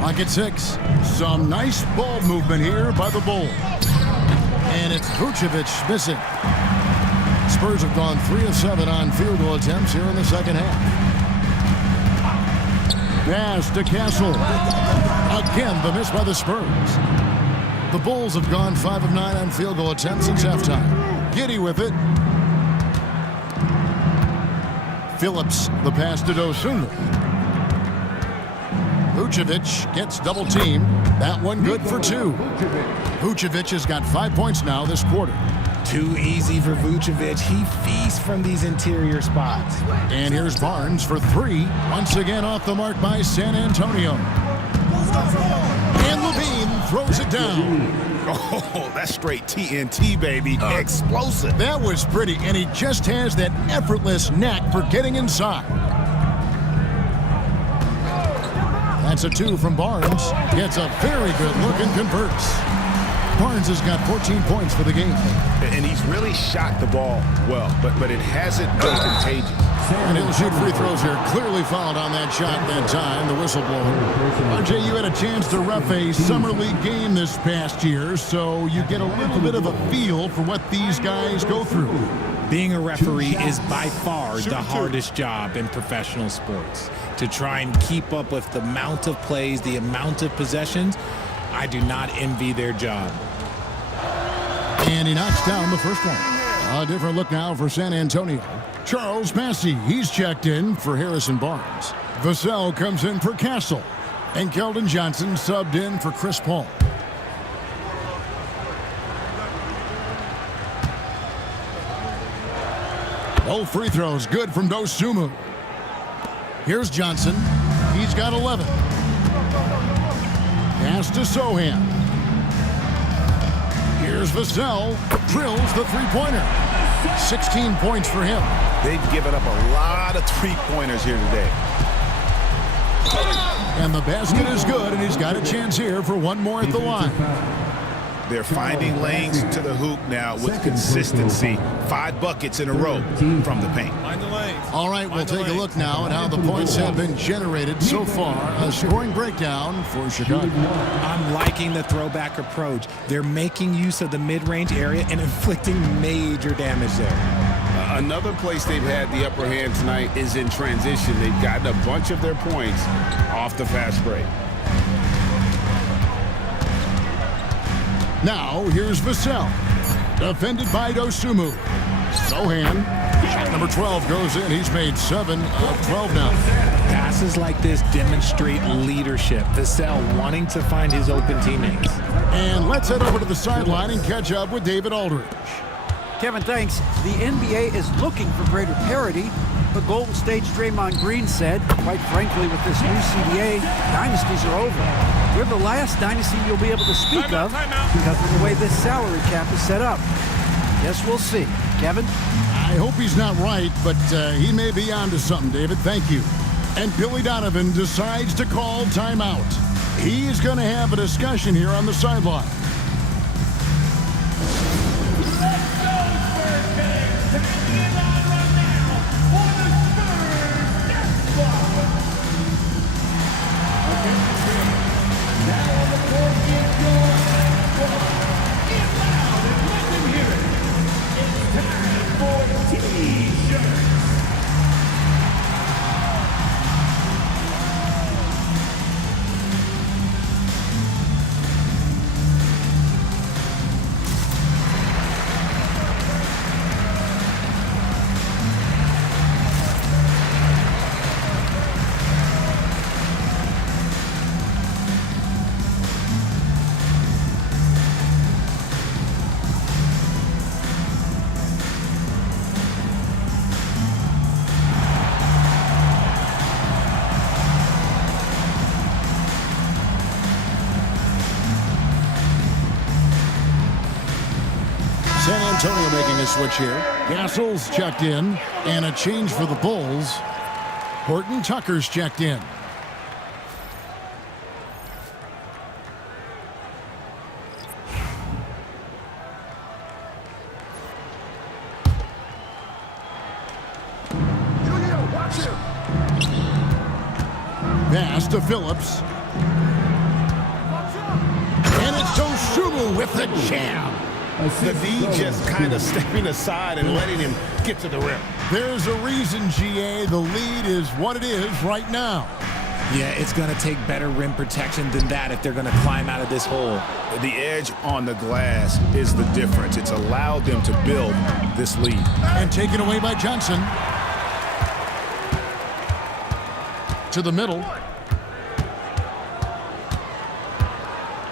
Clock at 6. Some nice ball movement here by the Bulls. And it's Vucevic missing. Spurs have gone 3 of 7 on field goal attempts here in the second half. Pass to Castle. Again, the miss by the Spurs. The Bulls have gone 5 of 9 on field goal attempts since halftime. Giddey with it. Phillips, the pass to Dosunmu. Vucevic gets double teamed. That one good for 2. Vucevic has got 5 points now this quarter. Too easy for Vucevic. He feasts from these interior spots. And here's Barnes for 3. Once again off the mark by San Antonio. And Levine throws it down. Oh, that's straight TNT, baby. Explosive. That was pretty, and he just has that effortless knack for getting inside. That's a 2 from Barnes. Gets a very good look and converts. Barnes has got 14 points for the game. And he's really shot the ball well, but it hasn't been contagious. And he'll shoot free throws here. Clearly fouled on that shot that time, the whistle blower. RJ, you had a chance to ref a summer league game this past year, so you get a little bit of a feel for what these guys go through. Being a referee is by far the hardest job in professional sports. To try and keep up with the amount of plays, the amount of possessions, I do not envy their job. And he knocks down the first one. A different look now for San Antonio. Charles Massey, he's checked in for Harrison Barnes. Vassell comes in for Castle. And Keldon Johnson subbed in for Chris Paul. Both free throws good from Dosunmu. Here's Johnson. He's got 11. Pass to Sohan. Here's Vassell. Drills the three-pointer. 16 points for him. They've given up a lot of three-pointers here today. And the basket is good, and he's got a chance here for one more at the line. They're finding lanes to the hoop now with consistency. 5 buckets in a row from the paint. All right, we'll take a look now at how the points have been generated so far. A scoring breakdown for Chicago. I'm liking the throwback approach. They're making use of the mid-range area and inflicting major damage there. Another place they've had the upper hand tonight is in transition. They've gotten a bunch of their points off the fast break. Now, here's Vassell. Defended by Dosunmu. Sohan. Shot number 12 goes in. He's made 7 of 12 now. Passes like this demonstrate leadership. Vassell wanting to find his open teammates. And let's head over to the sideline and catch up with David Aldridge. Kevin, thanks. The NBA is looking for greater parity, but Golden State's Draymond Green said, quite frankly, with this new CBA, dynasties are over. We're the last dynasty you'll be able to speak of because of the way this salary cap is set up. Guess we'll see. Kevin? I hope he's not right, but he may be onto something, David. Thank you. And Billy Donovan decides to call timeout. He's going to have a discussion here on the sideline. San Antonio making a switch here. Castle's checked in, and a change for the Bulls. Horton Tucker's checked in. Pass to Phillips. And it's Dosunmu with the jam. The D just kind of stepping aside and letting him get to the rim. There's a reason, GA. The lead is what it is right now. Yeah, it's going to take better rim protection than that if they're going to climb out of this hole. The edge on the glass is the difference. It's allowed them to build this lead. And taken away by Johnson. To the middle.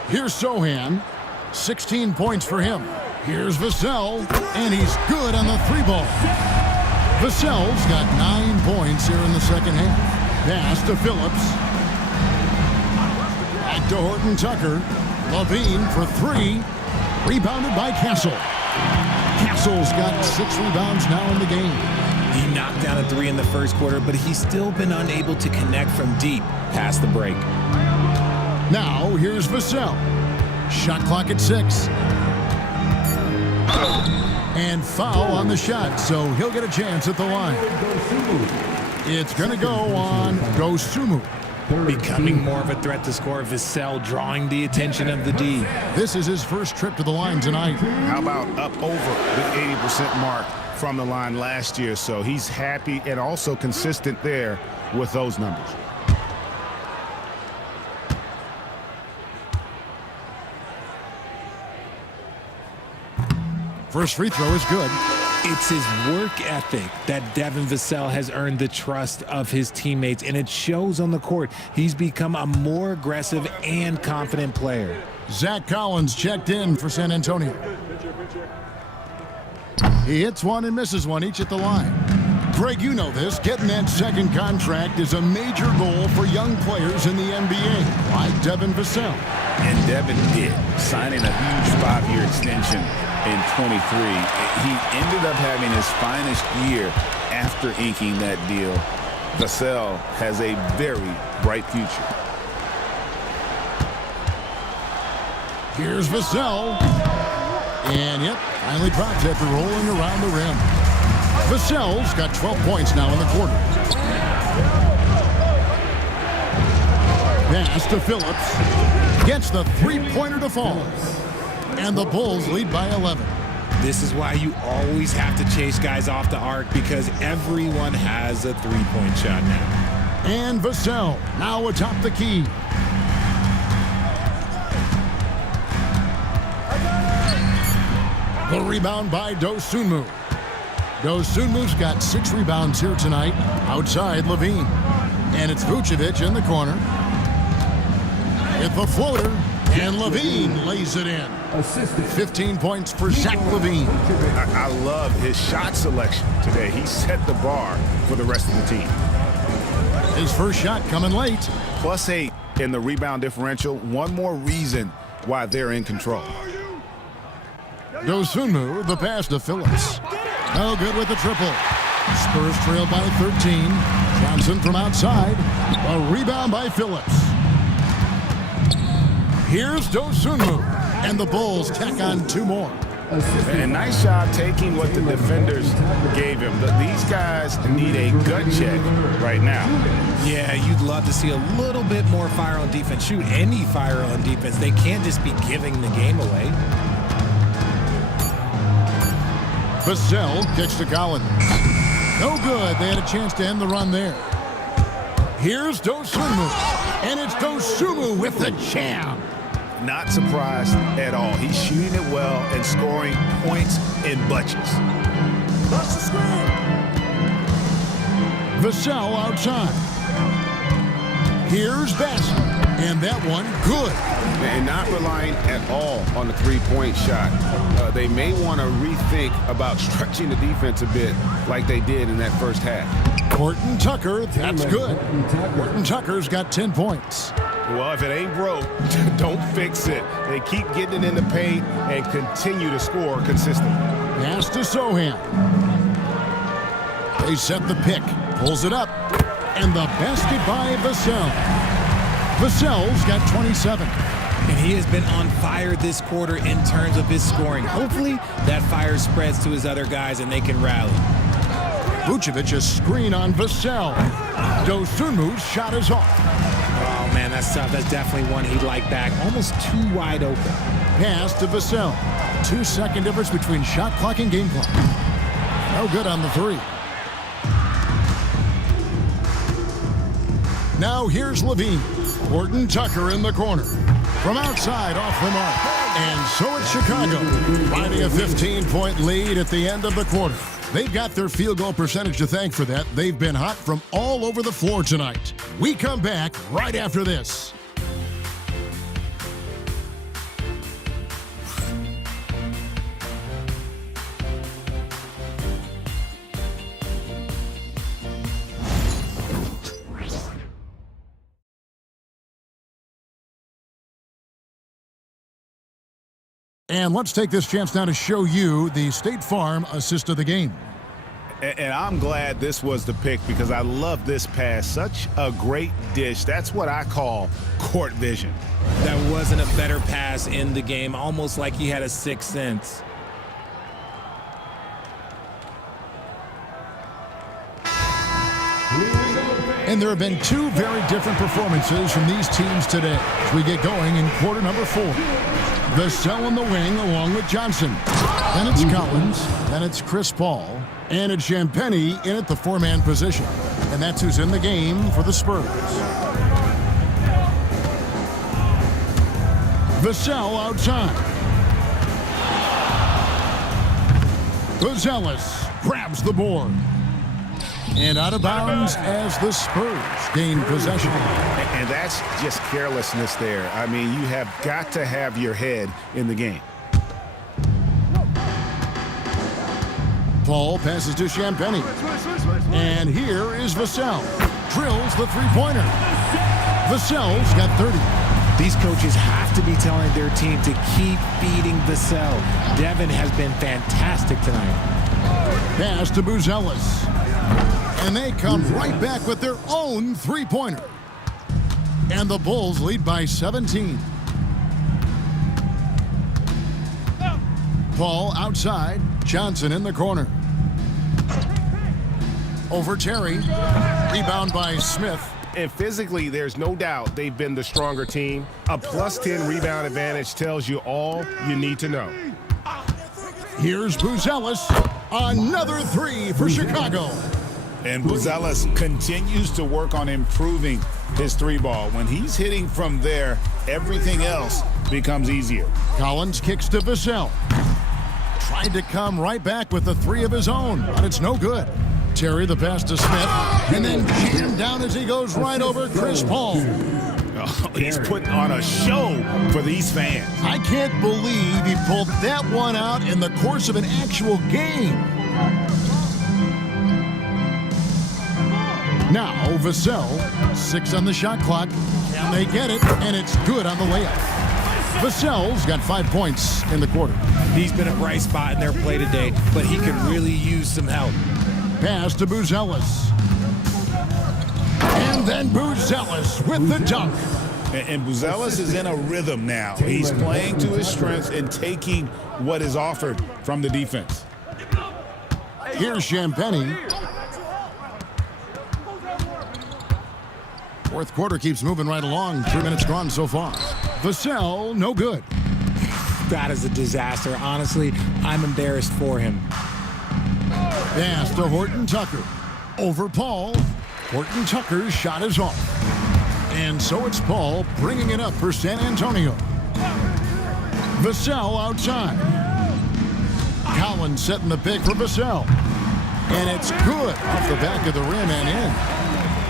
Here's Sohan. 16 points for him. Here's Vassell, and he's good on the 3-ball. Vassell's got 9 points here in the second half. Pass to Phillips. Back to Horton Tucker. Levine for 3. Rebounded by Castle. Castle's got 6 rebounds now in the game. He knocked down a 3 in the first quarter, but he's still been unable to connect from deep past the break. Now, here's Vassell. Shot clock at 6. And foul on the shot, so he'll get a chance at the line. It's going to go on Dosunmu. Becoming more of a threat to score, Vassell drawing the attention of the D. This is his first trip to the line tonight. How about up over the 80% mark from the line last year? So he's happy and also consistent there with those numbers. First free throw is good. It's his work ethic that Devin Vassell has earned the trust of his teammates, and it shows on the court. He's become a more aggressive and confident player. Zach Collins checked in for San Antonio. He hits one and misses one, each at the line. Greg, you know this. Getting that second contract is a major goal for young players in the NBA, like Devin Vassell. And Devin did, signing a huge 5-year extension in 23. He ended up having his finest year after inking that deal. Vassell has a very bright future. Here's Vassell. And yep, finally drops after rolling around the rim. Vassell's got 12 points now in the quarter. Pass to Phillips. Gets the three-pointer to fall. And the Bulls lead by 11. This is why you always have to chase guys off the arc, because everyone has a three-point shot now. And Vassell now atop the key. The rebound by Dosunmu. Dosunmu's got 6 rebounds here tonight outside Levine. And it's Vucevic in the corner. With the floater, and Levine lays it in. 15 points for Zach Levine. I love his shot selection today. He set the bar for the rest of the team. His first shot coming late. +8 in the rebound differential. One more reason why they're in control. Dosunmu, the pass to Phillips. No good with the triple. Spurs trail by 13. Johnson from outside. A rebound by Phillips. Here's Dosunmu. And the Bulls tack on 2 more. And nice job taking what the defenders gave him. These guys need a gut check right now. Yeah, you'd love to see a little bit more fire on defense. Shoot, any fire on defense. They can't just be giving the game away. Vassell kicks to Collins. No good. They had a chance to end the run there. Here's Dosunmu. And it's Dosunmu with the jam. Not surprised at all. He's shooting it well and scoring points in bunches. That's the screen. Vassell outside. Here's Bassett. And that one good. And not relying at all on the three-point shot. They may want to rethink about stretching the defense a bit like they did in that first half. Horton Tucker, that's good. Horton Tucker's got 10 points. Well, if it ain't broke, don't fix it. They keep getting it in the paint and continue to score consistently. Pass to Sohan. They set the pick. Pulls it up. And the basket by Vassell. Vassell's got 27. And he has been on fire this quarter in terms of his scoring. Hopefully, that fire spreads to his other guys and they can rally. Vucevic a screen on Vassell. Dosunmu's shot is off. Oh, man, that's tough. That's definitely one he'd like back. Almost too wide open. Pass to Vassell. 2-second difference between shot clock and game clock. No good on the 3. Now here's Levine. Horton Tucker in the corner. From outside, off the mark. And so it's Chicago, riding a 15-point lead at the end of the quarter. They've got their field goal percentage to thank for that. They've been hot from all over the floor tonight. We come back right after this. And let's take this chance now to show you the State Farm assist of the game. And I'm glad this was the pick because I love this pass. Such a great dish. That's what I call court vision. That wasn't a better pass in the game, almost like he had a sixth sense. And there have been two very different performances from these teams today as we get going in quarter number 4. Vassell in the wing along with Johnson. Then it's Collins. Then it's Chris Paul. And it's Champagnie in at the 4-man position. And that's who's in the game for the Spurs. Vassell outside. Vazelis grabs the board. And out of bounds as the Spurs gain possession. And that's just carelessness there. I mean, you have got to have your head in the game. Paul passes to Champagnie. And here is Vassell. Drills the three-pointer. Vassell's got 30. These coaches have to be telling their team to keep feeding Vassell. Devin has been fantastic tonight. Pass to Buzelis. And they come right back with their own three-pointer. And the Bulls lead by 17. Paul outside. Johnson in the corner. Over Terry. Rebound by Smith. And physically, there's no doubt they've been the stronger team. A +10 rebound advantage tells you all you need to know. Here's Buzelis. Another three for Chicago. And Buzelis continues to work on improving his three ball. When he's hitting from there, everything else becomes easier. Collins kicks to Vassell. Tried to come right back with the three of his own, but it's no good. Terry the pass to Smith, and then jammed down as he goes right over Chris Paul. Oh, he's putting on a show for these fans. I can't believe he pulled that one out in the course of an actual game. Now Vassell, 6 on the shot clock. Can they get it? And it's good on the layup. Vassell's got 5 points in the quarter. He's been a bright spot in their play today, but he could really use some help. Pass to Buzelis. And then Buzelis with the dunk. And Buzelis is in a rhythm now. He's playing to his strengths and taking what is offered from the defense. Here's Champagnie. Fourth quarter keeps moving right along. 3 minutes gone so far. Vassell, no good. That is a disaster. Honestly, I'm embarrassed for him. Pass to Horton Tucker. Over Paul. Horton Tucker's shot is off. And so it's Paul bringing it up for San Antonio. Vassell outside. Collins setting the pick for Vassell. And it's good off the back of the rim and in.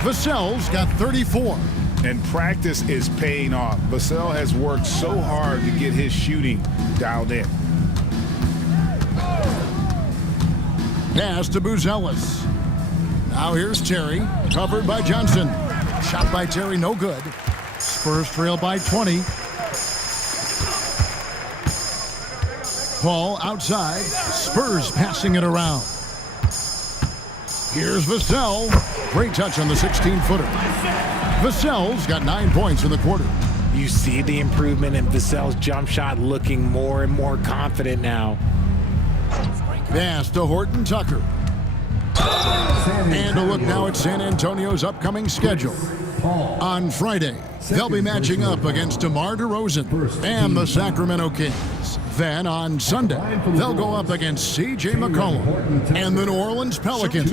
Vassell's got 34. And practice is paying off. Vassell has worked so hard to get his shooting dialed in. Pass to Buzelis. Now here's Terry, covered by Johnson. Shot by Terry, no good. Spurs trail by 20. Paul outside. Spurs passing it around. Here's Vassell. Great touch on the 16-footer. Vassell's got 9 points in the quarter. You see the improvement in Vassell's jump shot, looking more and more confident now. Pass to Horton Tucker. And a look now at San Antonio's upcoming schedule. On Friday, they'll be matching up against DeMar DeRozan and the Sacramento Kings. Then on Sunday, they'll go up against C.J. McCollum and the New Orleans Pelicans.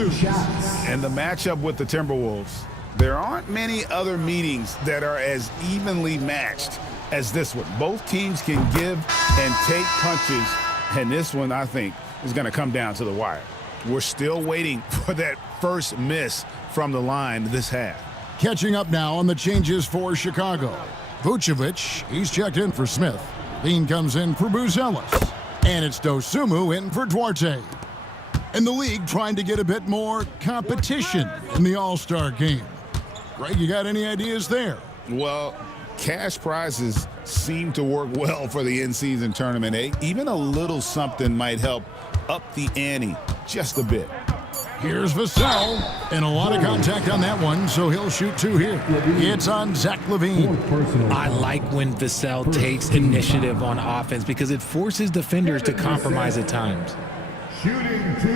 And the matchup with the Timberwolves. There aren't many other meetings that are as evenly matched as this one. Both teams can give and take punches, and this one, I think, is going to come down to the wire. We're still waiting for that first miss from the line this half. Catching up now on the changes for Chicago. Vucevic, he's checked in for Smith. Lean comes in for Buzelis. And it's Dosunmu in for Duarte. And the league trying to get a bit more competition in the All-Star game. Greg, you got any ideas there? Well, cash prizes seem to work well for the in-season tournament. Even a little something might help up the ante just a bit. Here's Vassell, and a lot of contact on that one, so he'll shoot 2 here. It's on Zach LaVine. I like when Vassell takes initiative on offense because it forces defenders to compromise at times. Shooting 2.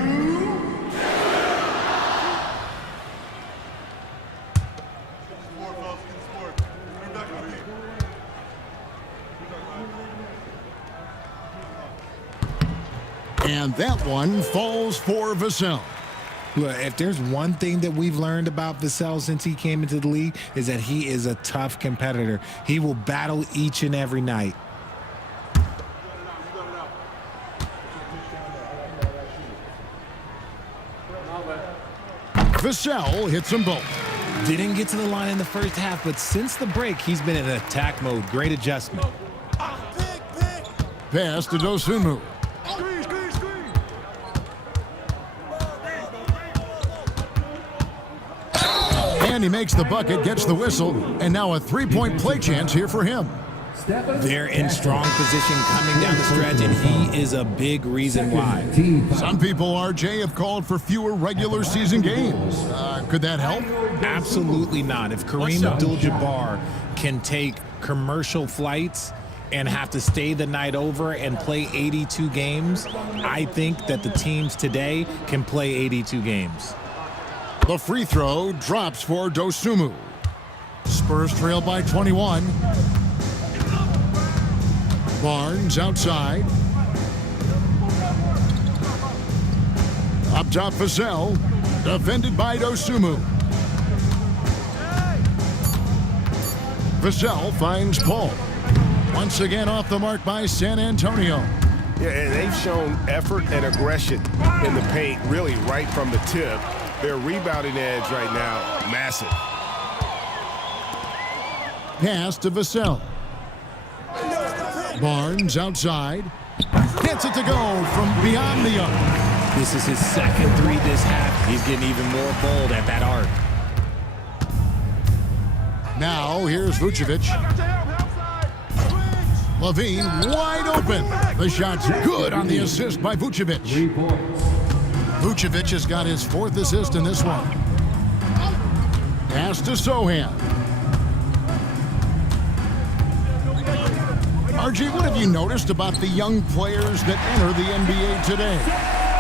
And that one falls for Vassell. Look, if there's one thing that we've learned about Vassell since he came into the league is that he is a tough competitor. He will battle each and every night. Vassell hits them both. Didn't get to the line in the first half, but since the break, he's been in attack mode. Great adjustment. Pass to Dosunmu. And he makes the bucket, gets the whistle, and now a 3-point play chance here for him. They're in strong position coming down the stretch, and he is a big reason why. Some people, RJ, have called for fewer regular season games. Could that help? Absolutely not. If Kareem Abdul-Jabbar can take commercial flights and have to stay the night over and play 82 games, I think that the teams today can play 82 games. The free throw drops for Dosunmu. Spurs trail by 21. Barnes outside. Up top, Vassell. Defended by Dosunmu. Vassell finds Paul. Once again off the mark by San Antonio. Yeah, and they've shown effort and aggression in the paint, really right from the tip. Their rebounding edge right now, massive. Pass to Vassell. Barnes outside. Gets it to go from beyond the arc. This is his second 3 this half. He's getting even more bold at that arc. Now here's Vucevic. LaVine wide open. The shot's good on the assist by Vucevic. Vucevic has got his 4th assist in this one. Pass to Sohan. RG, what have you noticed about the young players that enter the NBA today?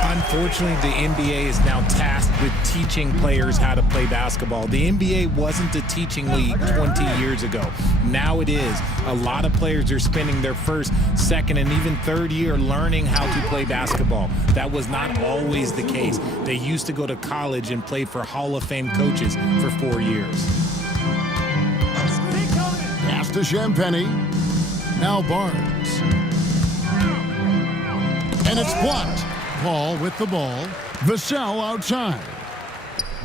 Unfortunately, the NBA is now tasked with teaching players how to play basketball. The NBA wasn't a teaching league 20 years ago. Now it is. A lot of players are spending their first, second, and even third year learning how to play basketball. That was not always the case. They used to go to college and play for Hall of Fame coaches for 4 years. Pass to Champagny. Now Barnes. And it's blocked. Paul with the ball. Vassell outside.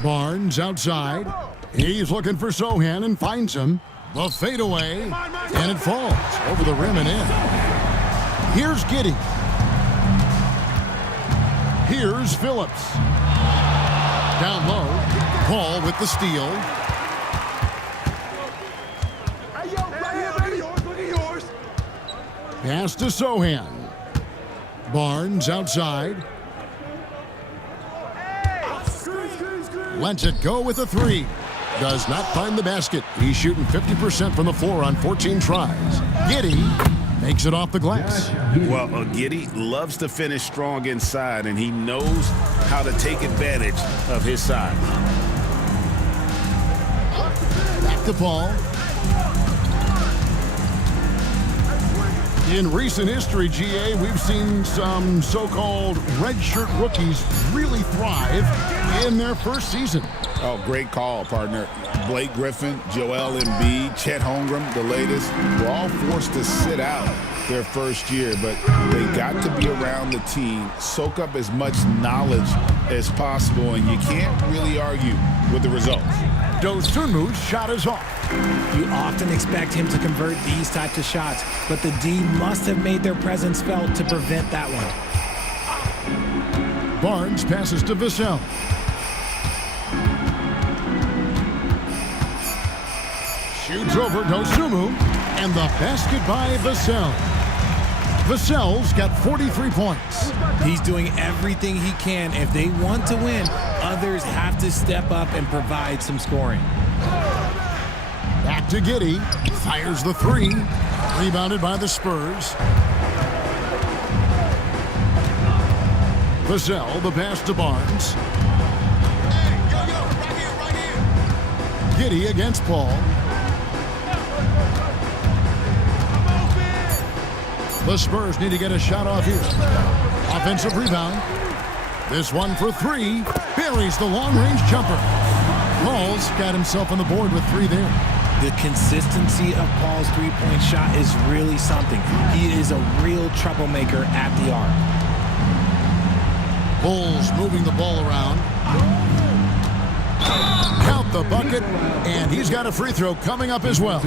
Barnes outside. He's looking for Sohan and finds him. The fadeaway. And it falls over the rim and in. Here's Giddey. Here's Phillips. Down low. Paul with the steal. Pass to Sohan. Barnes outside. Lets it go with a 3. Does not find the basket. He's shooting 50% from the floor on 14 tries. Giddey makes it off the glass. Well, Giddey loves to finish strong inside, and he knows how to take advantage of his size. Back to Paul. In recent history, GA, we've seen some so-called redshirt rookies really thrive in their first season. Oh, great call, partner. Blake Griffin, Joel Embiid, Chet Holmgren, the latest, were all forced to sit out their first year, but they got to be around the team, soak up as much knowledge as possible, and you can't really argue with the results. Dosunmu's shot is off. You often expect him to convert these types of shots, but the D must have made their presence felt to prevent that one. Barnes passes to Vassell. Shoots over Dosunmu, and the basket by Vassell. Vassell's got 43 points. He's doing everything he can. If they want to win, others have to step up and provide some scoring. Back to Giddey. Fires the three. Rebounded by the Spurs. Vassell, the pass to Barnes. Giddey against Paul. The Spurs need to get a shot off here. Offensive rebound. This one for three. Buries the long-range jumper. Paul's got himself on the board with three there. The consistency of Paul's three-point shot is really something. He is a real troublemaker at the arc. Bulls moving the ball around. Count the bucket, and he's got a free throw coming up as well.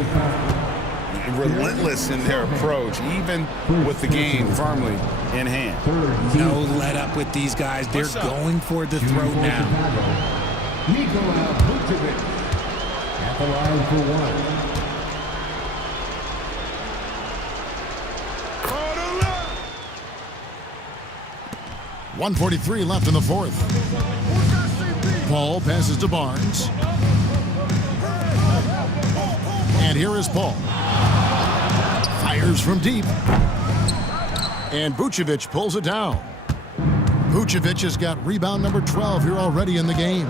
Relentless in their approach, even with the game firmly in hand. No let up with these guys. They're going for the throat now. Nikola Vucevic at the line for one. 1:43 left in the fourth. Paul passes to Barnes. And here is Paul. Fires from deep. And Vucevic pulls it down. Vucevic has got rebound number 12 here already in the game.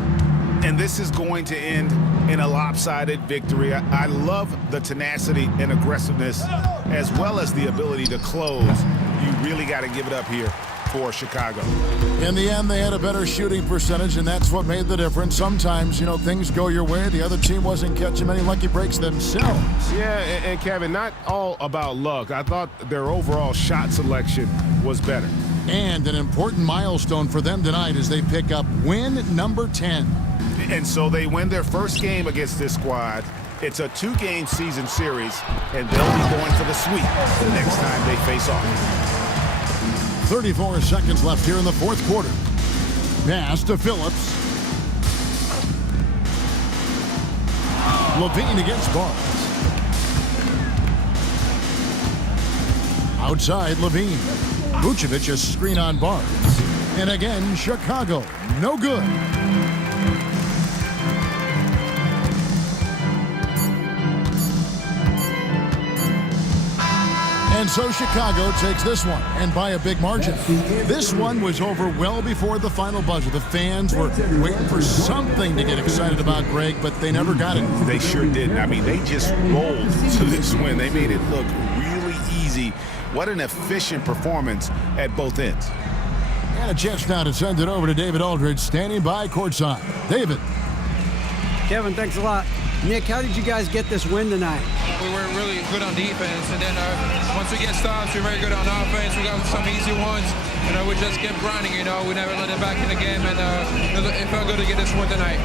And this is going to end in a lopsided victory. I love the tenacity and aggressiveness as well as the ability to close. You really got to give it up here for Chicago. In the end, they had a better shooting percentage, and that's what made the difference. Sometimes, things go your way. The other team wasn't catching many lucky breaks themselves. Yeah, and Kevin, not all about luck. I thought their overall shot selection was better. And an important milestone for them tonight as they pick up win number 10. And so they win their first game against this squad. It's a 2-game season series, and they'll be going for the sweep the next time they face off. 34 seconds left here in the fourth quarter. Pass to Phillips. Levine against Barnes. Outside, Levine. Vucevic a screen on Barnes. And again, Chicago, no good. And so Chicago takes this one, and by a big margin. This one was over well before the final buzzer. The fans were waiting for something to get excited about, Greg, but they never got it. They sure didn't. I mean, they just rolled to this win. They made it look really easy. What an efficient performance at both ends. And a chance now to send it over to David Aldridge, standing by courtside. David. Kevin, thanks a lot. Nick, how did you guys get this win tonight? We were really good on defense, and then once we get stops, we're very good on offense. We got some easy ones. We just kept grinding. We never let it back in the game, and it felt good to get this win tonight.